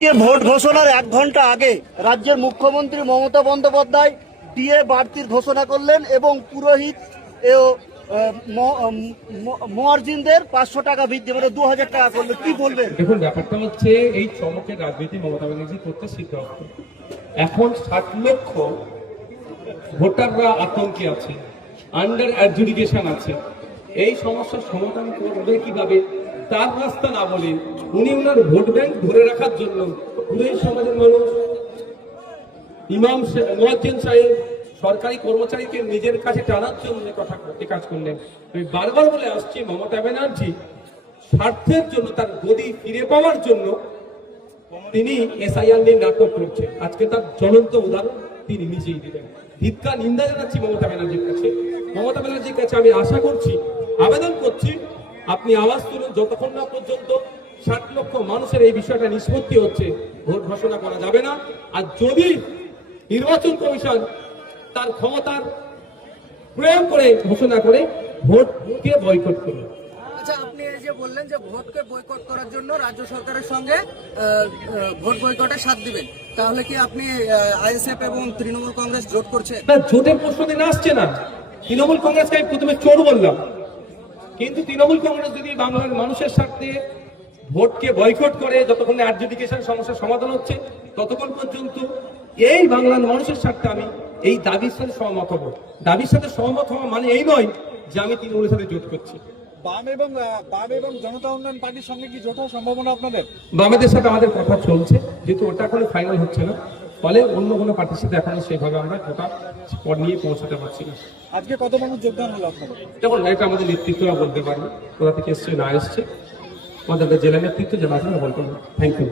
Vote ঘোষণার 1 ঘন্টা আগে রাজ্যের মুখ্যমন্ত্রী মমতা বন্দ্যোপাধ্যায় ডিএ বাড়তির ঘোষণা করলেন এবং পুরোহিত ও মুয়াজ্জিনদের 500 টাকা বৃদ্ধি মানে 2000 টাকা করলেন। কি বলবেন? দেখুন, ব্যাপারটা হচ্ছে এই চমকের রাজনীতি মমতা ব্যানার্জি করতে সিদ্ধান্ত। এখন 60 লক্ষ ভোটাররা আতঙ্কে আছে, আন্ডার অ্যাডজুডিকেশন আছে। এই সমস্যার সমাধান করবে কিভাবে তার রাস্তা না বলে উনি ওনার ভোট ব্যাংক ধরে রাখার জন্য পুরোহিত সমাজের মানুষ, ইমাম মুয়াজ্জিন সাহেব, সরকারি কর্মচারীকে নিজের কাছে টানার জন্য কাজ করলেন। আমি বারবার বলে আসছি, মমতা ব্যানার্জি স্বার্থের জন্য, তার গদি ফিরে পাওয়ার জন্য তিনি এসআইআর নিয়ে নাটক করছেন। আজকে তার জ্বলন্ত উদাহরণ তিনি নিজেই দিলেন। ধিক্কার, নিন্দা জানাচ্ছি মমতা ব্যানার্জির কাছে। মমতা ব্যানার্জির কাছে আমি আশা করছি, আবেদন করছি, আপনি আওয়াজ তুলুন। যতক্ষণ না পর্যন্ত 60 লক্ষ মানুষের এই বিষয়টা নিষ্পত্তি হচ্ছে, ভোট ঘোষণা করা যাবে না। আর যদি নির্বাচন কমিশন তার ক্ষমতার প্রয়োগ করে ঘোষণা করে ভোটকে বয়কট করবে। আচ্ছা, আপনি এই যে বললেন যে ভোটকে বয়কট করার জন্য রাজ্য সরকারের সঙ্গে ভোট বয়কটে সাথ দিবেন, তাহলে কি আপনি আইএসএফ এবং তৃণমূল কংগ্রেস জোট করছে? না, জোটের প্রশ্ন দিন আসছে না। তৃণমূল কংগ্রেসকে আমি প্রথমে চোর বললাম, কিন্তু তৃণমূল কংগ্রেস যদি বাংলার মানুষের স্বার্থে ভোটকে বয়কট করে, যতক্ষণ অ্যাডজুডিকেশন সমস্যার সমাধান হচ্ছে ততক্ষণ পর্যন্ত এই বাংলার মানুষের স্বার্থে আমি এই দাবির সাথে সহমত হব। দাবির সাথে সহমত হওয়া মানে এই নয় যে আমি তৃণমূলের সাথে জোট করছি। বাম এবং জনতা উন্নয়ন পার্টির সঙ্গে কি জোট হওয়ার সম্ভাবনা আপনাদের? বামেদের সাথে আমাদের কথা চলছে, যেহেতু ওটা এখনো ফাইনাল হচ্ছে না, ফলে অন্য কোনো পার্টির সাথে এখনো সেভাবে আমরা কথা পর নিয়ে পৌঁছাতে পারছি না। আজকে কত মানুষ যোগদান হলো আপনাদের? দেখুন, এটা আমাদের নেতৃত্বরা বলতে পারবে কোথা থেকে এসছে না এসছে, আমাদের জেলা নেতৃত্ব, জেলা থেকে বলতে পারবে। Thank you.